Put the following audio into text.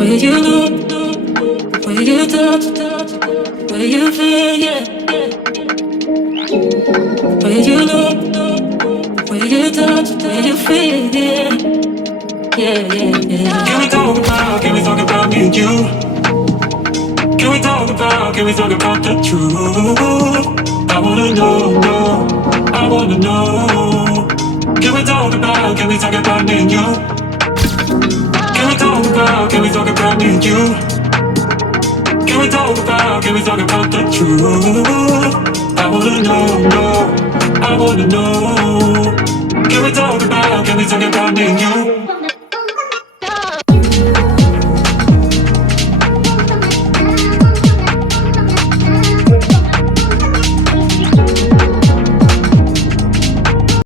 Where you look, where you touch, where you feel, yeah. Where you look, where you touch, where you feel, yeah. Yeah, yeah, yeah. Can we talk about me and you? Can we talk about the truth? I wanna know, no, I wanna know. Can we talk about me and you? Can we talk about me and you? Can we talk about the truth? I wanna know, no, I wanna know. Can we talk about me and you?